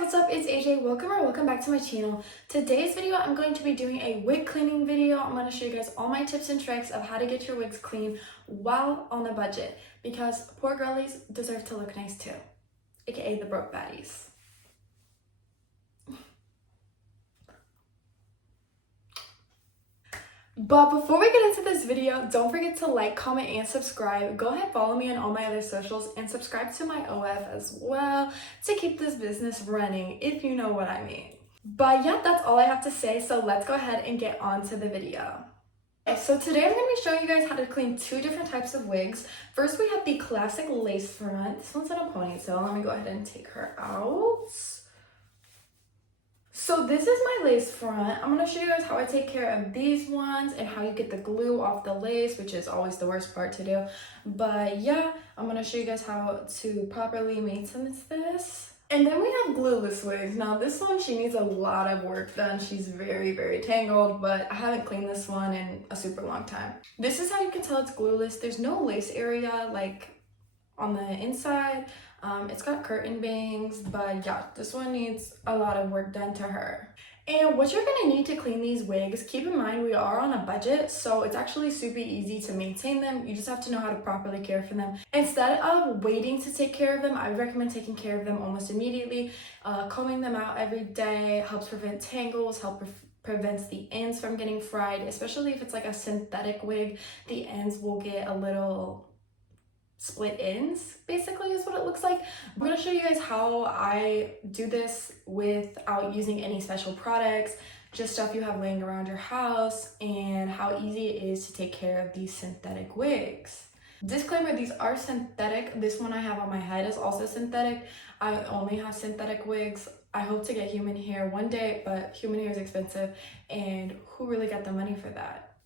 what's up? It's AJ. Welcome back to my channel. Today's video, I'm going to be doing a wig cleaning video. I'm going to show you guys all my tips and tricks of how to get your wigs clean while on a budget, because poor girlies deserve to look nice too, aka the broke baddies. But before we get into this video, don't forget to like, comment, and subscribe. Go ahead, follow me on all my other socials, and subscribe to my OF as well to keep this business running, if you know what I mean. But yeah, that's all I have to say, so let's go ahead and get on to the video. Okay, so today I'm going to be showing you guys how to clean two different types of wigs. First, we have the classic lace front. This one's in a ponytail. Let me go ahead and take her out. So this is my lace front. I'm going to show you guys how I take care of these ones and how you get the glue off the lace, which is always the worst part to do. But yeah, I'm going to show you guys how to properly maintenance this. And then we have glueless wigs. Now this one, she needs a lot of work done. She's very tangled, but I haven't cleaned this one in a super long time. This is how you can tell it's glueless. There's no lace area like on the inside. It's got curtain bangs, but yeah, this one needs a lot of work done to her. And what you're gonna need to clean these wigs, keep in mind we are on a budget, so it's actually super easy to maintain them. You just have to know how to properly care for them. Instead of waiting to take care of them, I would recommend taking care of them almost immediately. Combing them out every day helps prevent tangles, prevents the ends from getting fried, especially if it's like a synthetic wig. The ends will get a little split ends, basically is what it looks like. I'm going to show you guys how I do this without using any special products, just stuff you have laying around your house, and how easy it is to take care of these synthetic wigs. Disclaimer, these are synthetic. This one I have on my head is also synthetic. I only have synthetic wigs. I hope to get human hair one day, but human hair is expensive, and who really got the money for that?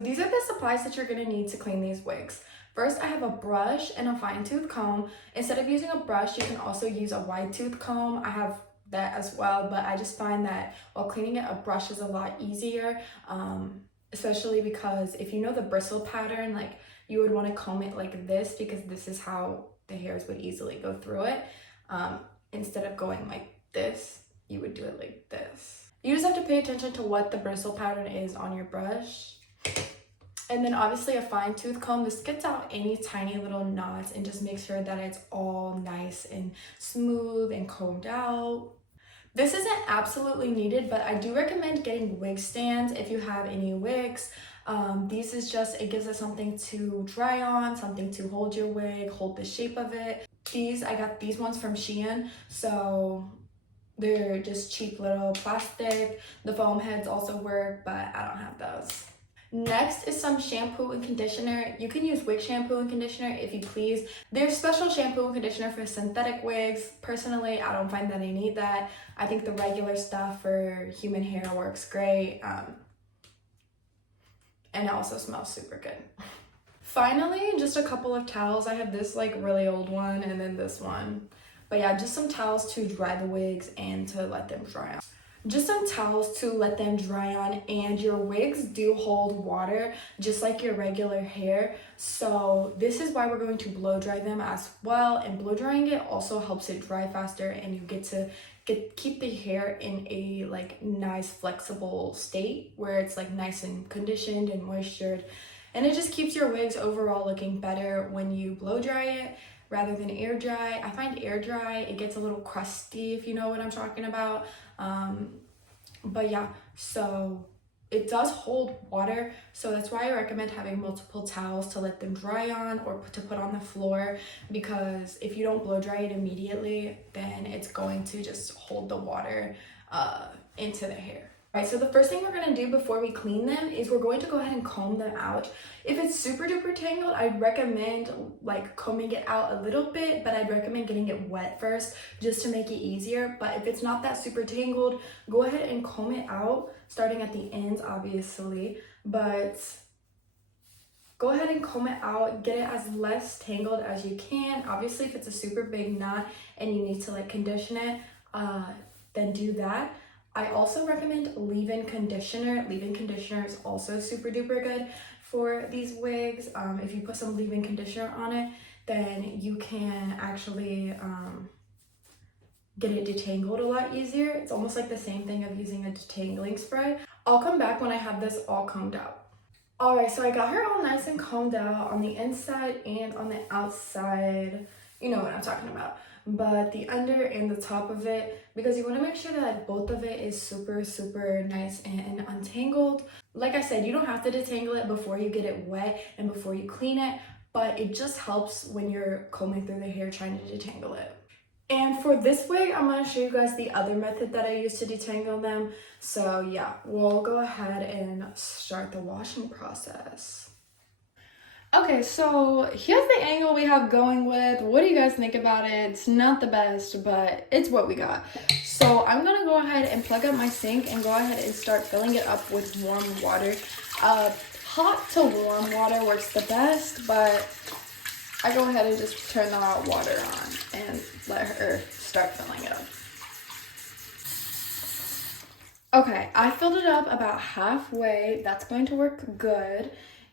These are the supplies that you're going to need to clean these wigs. First, I have a brush and a fine tooth comb. Instead of using a brush, you can also use a wide tooth comb. I have that as well, but I just find that while cleaning it, a brush is a lot easier, especially because if you know the bristle pattern, like you would want to comb it like this, because this is how the hairs would easily go through it. Instead of going like this, you would do it like this. You just have to pay attention to what the bristle pattern is on your brush. And then obviously a fine tooth comb. This gets out any tiny little knots and just makes sure that it's all nice and smooth and combed out. This isn't absolutely needed, but I do recommend getting wig stands if you have any wigs. These is just, it gives us something to dry on, something to hold your wig, hold the shape of it. I got these ones from Shein, so they're just cheap little plastic. The foam heads also work, but I don't have those. Next is some shampoo and conditioner. You can use wig shampoo and conditioner if you please. There's special shampoo and conditioner for synthetic wigs. Personally, I don't find that I need that. I think the regular stuff for human hair works great. And it also smells super good. Finally, just a couple of towels. I have this like really old one and then this one. But yeah, just some towels to dry the wigs and to let them dry on. Just some towels to let them dry on, and your wigs do hold water just like your regular hair, so this is why we're going to blow dry them as well. And blow drying it also helps it dry faster, and you get to keep the hair in a like nice flexible state where it's like nice and conditioned and moistured, and it just keeps your wigs overall looking better when you blow dry it rather than air dry. I find air dry, it gets a little crusty, if you know what I'm talking about. But yeah, so it does hold water, so that's why I recommend having multiple towels to let them dry on or to put on the floor, because if you don't blow dry it immediately, then it's going to just hold the water into the hair. All right, so the first thing we're going to do before we clean them is we're going to go ahead and comb them out. If it's super duper tangled, I'd recommend like combing it out a little bit, but I'd recommend getting it wet first just to make it easier. But if it's not that super tangled, go ahead and comb it out, starting at the ends obviously, but go ahead and comb it out, get it as less tangled as you can. Obviously, if it's a super big knot and you need to like condition it, then do that. I also recommend leave-in conditioner. Leave-in conditioner is also super duper good for these wigs. If you put some leave-in conditioner on it, then you can actually get it detangled a lot easier. It's almost like the same thing of using a detangling spray. I'll come back when I have this all combed out. Alright, so I got her all nice and combed out on the inside and on the outside. You know what I'm talking about. But the under and the top of it, because you want to make sure that both of it is super, super nice and untangled. Like I said, you don't have to detangle it before you get it wet and before you clean it, but it just helps when you're combing through the hair trying to detangle it. And for this wig, I'm going to show you guys the other method that I use to detangle them. So yeah, we'll go ahead and start the washing process. Okay, so here's the angle we have going with. What do you guys think about it? It's not the best, but it's what we got. So I'm going to go ahead and plug up my sink and go ahead and start filling it up with warm water. Hot to warm water works the best, but I go ahead and just turn the hot water on and let her start filling it up. Okay, I filled it up about halfway. That's going to work good.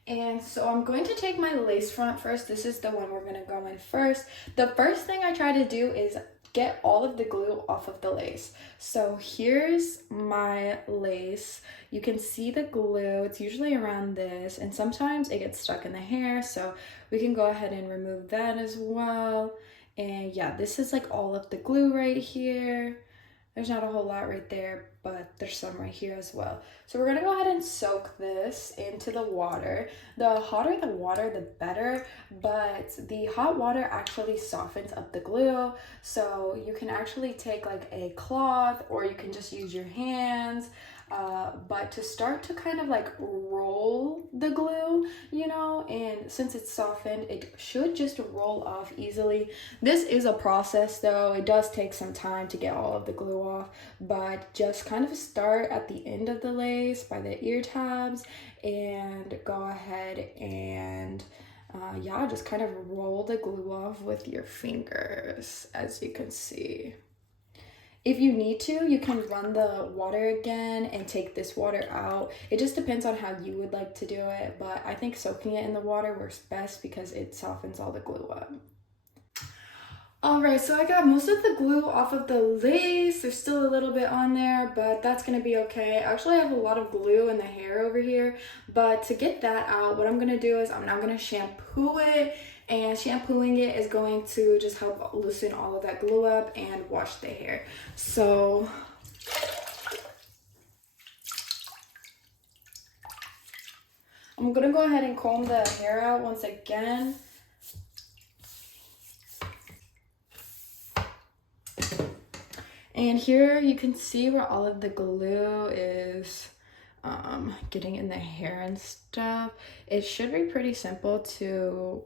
And so I'm going to take my lace front first. This is the one we're going to go in first. The first thing I try to do is get all of the glue off of the lace. So here's my lace. You can see the glue. It's usually around this, and sometimes it gets stuck in the hair, so we can go ahead and remove that as well. And yeah, this is like all of the glue right here. There's not a whole lot right there, but there's some right here as well. So we're gonna go ahead and soak this into the water. The hotter the water, the better, but the hot water actually softens up the glue. So you can actually take like a cloth, or you can just use your hands. But to start to kind of like roll the glue, you know, and since it's softened, it should just roll off easily. This is a process though. It does take some time to get all of the glue off, but just kind of start at the end of the lace by the ear tabs and go ahead and yeah, just kind of roll the glue off with your fingers, as you can see. If you need to, you can run the water again and take this water out. It just depends on how you would like to do it, but I think soaking it in the water works best because it softens all the glue up. Alright, so I got most of the glue off of the lace. There's still a little bit on there, but that's going to be okay. Actually, I have a lot of glue in the hair over here, but to get that out, what I'm going to do is I'm now going to shampoo it. And shampooing it is going to just help loosen all of that glue up and wash the hair. So I'm gonna go ahead and comb the hair out once again. And here you can see where all of the glue is getting in the hair and stuff. It should be pretty simple to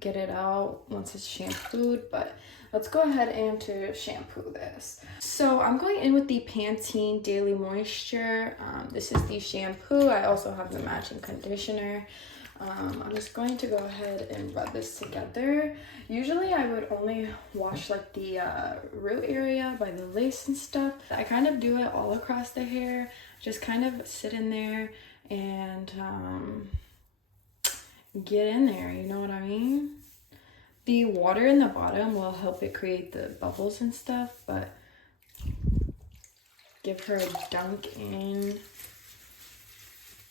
get it out once it's shampooed, but let's go ahead and to shampoo this. So I'm going in with the Pantene Daily Moisture. This is the shampoo. I also have the matching conditioner. I'm just going to go ahead and rub this together. Usually I would only wash like the root area by the lace and stuff. I kind of do it all across the hair. Just kind of sit in there and get in there, you know what I mean? The water in the bottom will help it create the bubbles and stuff, but give her a dunk in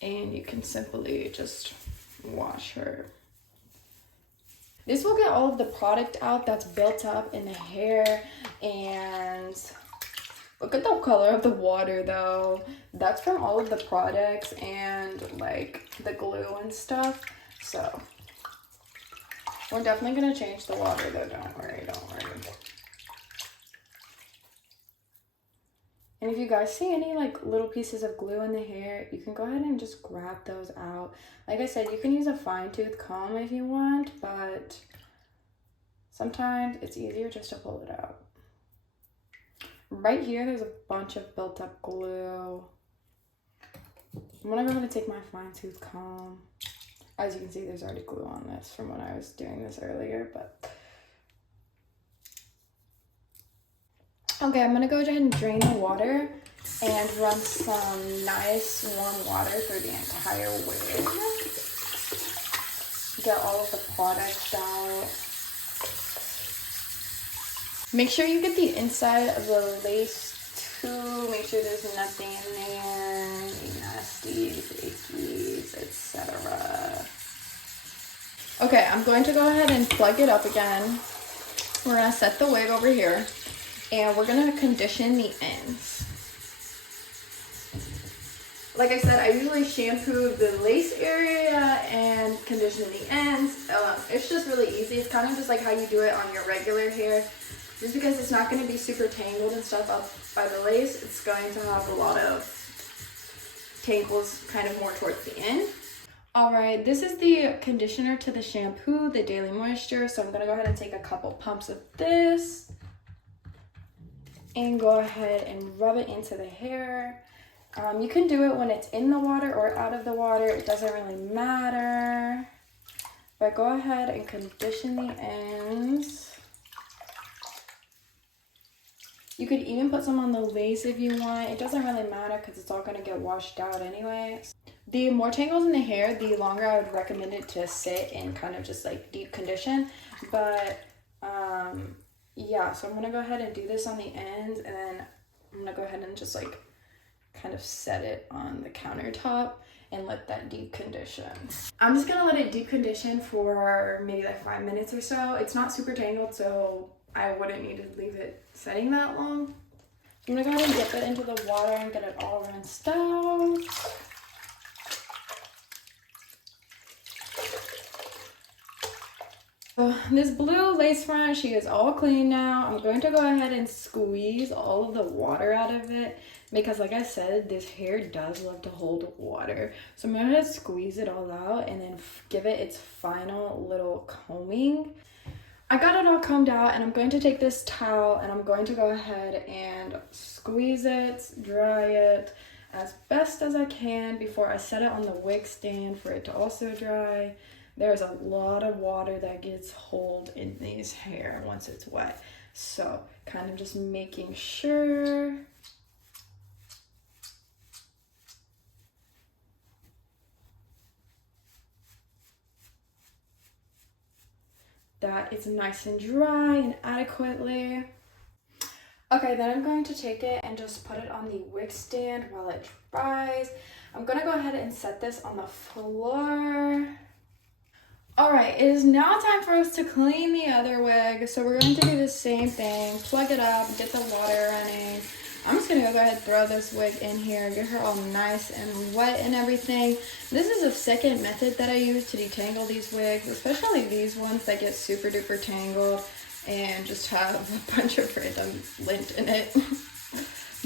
and you can simply just wash her. This will get all of the product out that's built up in the hair. And look at the color of the water though. That's from all of the products and like the glue and stuff. So we're definitely gonna change the water though, don't worry. And if you guys see any like little pieces of glue in the hair, you can go ahead and just grab those out. Like I said, you can use a fine tooth comb if you want, but sometimes it's easier just to pull it out. Right here, there's a bunch of built up glue. I'm gonna go ahead and take my fine tooth comb. As you can see, there's already glue on this from when I was doing this earlier, but okay, I'm gonna go ahead and drain the water and run some nice warm water through the entire wig. Get all of the product out. Make sure you get the inside of the lace too. Make sure there's nothing in there, any nasties, ickies, etc. Okay, I'm going to go ahead and plug it up again. We're gonna set the wig over here and we're gonna condition the ends. Like I said, I usually shampoo the lace area and condition the ends. It's just really easy. It's kind of just like how you do it on your regular hair. Just because it's not going to be super tangled and stuff up by the lace, it's going to have a lot of tangles kind of more towards the end. Alright, this is the conditioner to the shampoo, the Daily Moisture. So I'm going to go ahead and take a couple pumps of this and go ahead and rub it into the hair. You can do it when it's in the water or out of the water. It doesn't really matter. But go ahead and condition the ends. You could even put some on the lace if you want. It doesn't really matter because it's all going to get washed out anyway. The more tangles in the hair, the longer I would recommend it to sit and kind of just like deep condition. But yeah, so I'm going to go ahead and do this on the ends, and then I'm going to go ahead and just like kind of set it on the countertop and let that deep condition. I'm just going to let it deep condition for maybe like 5 minutes or so. It's not super tangled, so I wouldn't need to leave it setting that long. I'm gonna go ahead and dip it into the water and get it all rinsed out. So this blue lace front, she is all clean now. I'm going to go ahead and squeeze all of the water out of it because like I said, this hair does love to hold water. So I'm gonna squeeze it all out and then give it its final little combing. I got it all combed out, and I'm going to take this towel and I'm going to go ahead and squeeze it, dry it as best as I can before I set it on the wig stand for it to also dry. There's a lot of water that gets hold in these hair once it's wet. So kind of just making sure that it's nice and dry and adequately. Okay, then I'm going to take it and just put it on the wig stand while it dries. I'm gonna go ahead and set this on the floor. Alright, it is now time for us to clean the other wig. So we're going to do the same thing, plug it up, get the water running. I'm just gonna go ahead and throw this wig in here, get her all nice and wet and everything. This is a second method that I use to detangle these wigs, especially these ones that get super duper tangled and just have a bunch of random lint in it.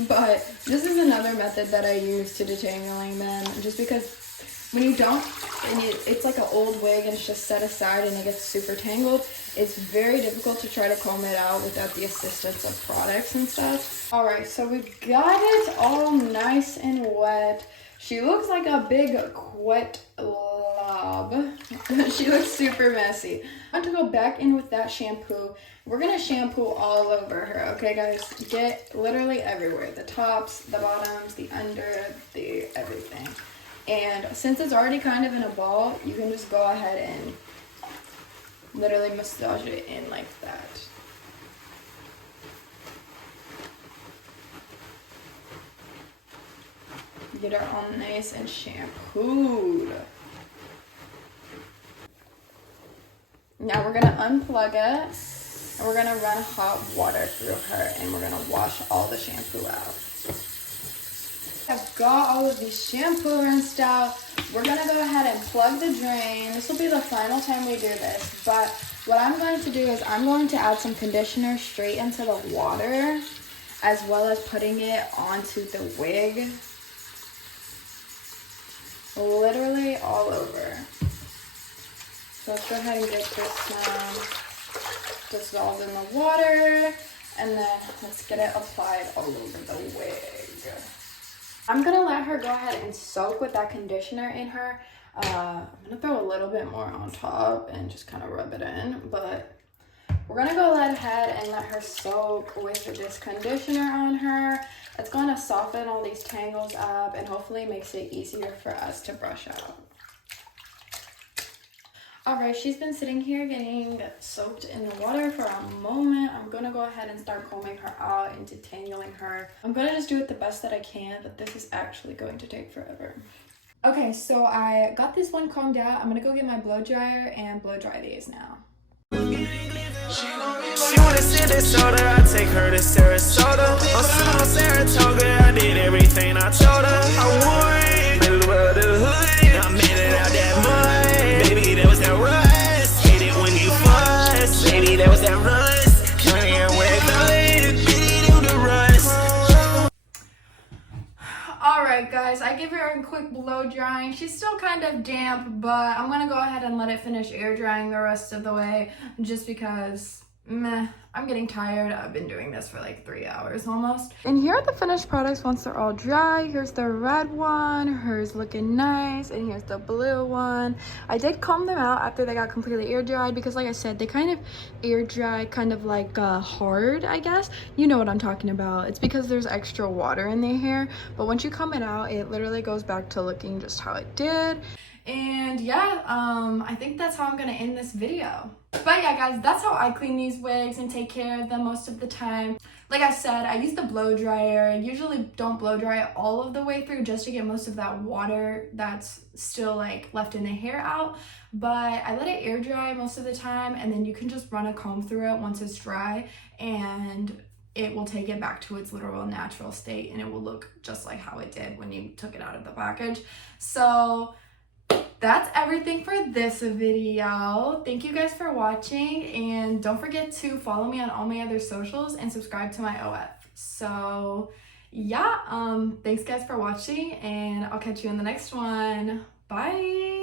But this is another method that I use to detangling them, just because when you don't, and it's like an old wig and it's just set aside and it gets super tangled, it's very difficult to try to comb it out without the assistance of products and stuff. Alright, so we've got it all nice and wet. She looks like a big wet lob. She looks super messy. I'm going to go back in with that shampoo. We're going to shampoo all over her, okay guys? Get literally everywhere. The tops, the bottoms, the under, the everything. And since it's already kind of in a ball, you can just go ahead and literally massage it in like that. Get her all nice and shampooed. Now we're gonna unplug it and we're gonna run hot water through her and we're gonna wash all the shampoo out. I've got all of the shampoo rinsed out. We're gonna go ahead and plug the drain. This will be the final time we do this, but what I'm going to do is I'm going to add some conditioner straight into the water, as well as putting it onto the wig. Literally all over. So let's go ahead and get this dissolved in the water, and then let's get it applied all over the wig. I'm gonna let her go ahead and soak with that conditioner in her. I'm gonna throw a little bit more on top and just kind of rub it in, but we're gonna go ahead and let her soak with this conditioner on her. It's gonna soften all these tangles up and hopefully makes it easier for us to brush out. Alright, she's been sitting here getting soaked in the water for a moment. I'm gonna go ahead and start combing her out and detangling her. I'm gonna just do it the best that I can, but this is actually going to take forever. Okay, so I got this one combed out. I'm gonna go get my blow dryer and blow dry these now. She wanna sit in soda, I take her to Sarasota. I'm sitting on Saratoga, I did everything I told her I would. Middle of the hood, I made it out that mud. Baby, that was that rust. Hate it when you fuss. Baby, that was that rust. Can't wear good. Baby, do the rust. Alright guys, I give her a quick blow drying. She's still kind of damp, but I'm gonna go ahead and let it finish air drying the rest of the way just because I'm getting tired. I've been doing this for like 3 hours almost. And here are the finished products once they're all dry. Here's the red one, hers looking nice, and here's the blue one. I did comb them out after they got completely air dried because like I said, they kind of air dry kind of like hard, I guess. You know what I'm talking about. It's because there's extra water in their hair, but once you comb it out, it literally goes back to looking just how it did. And yeah, I think that's how I'm gonna end this video. But yeah guys, that's how I clean these wigs and take care of them most of the time. Like I said, I use the blow dryer. I usually don't blow dry it all of the way through just to get most of that water that's still like left in the hair out. But I let it air dry most of the time, and then you can just run a comb through it once it's dry, and it will take it back to its literal natural state, and it will look just like how it did when you took it out of the package. So that's everything for this video. Thank you guys for watching, and don't forget to follow me on all my other socials and subscribe to my OF. So yeah, thanks guys for watching, and I'll catch you in the next one. Bye.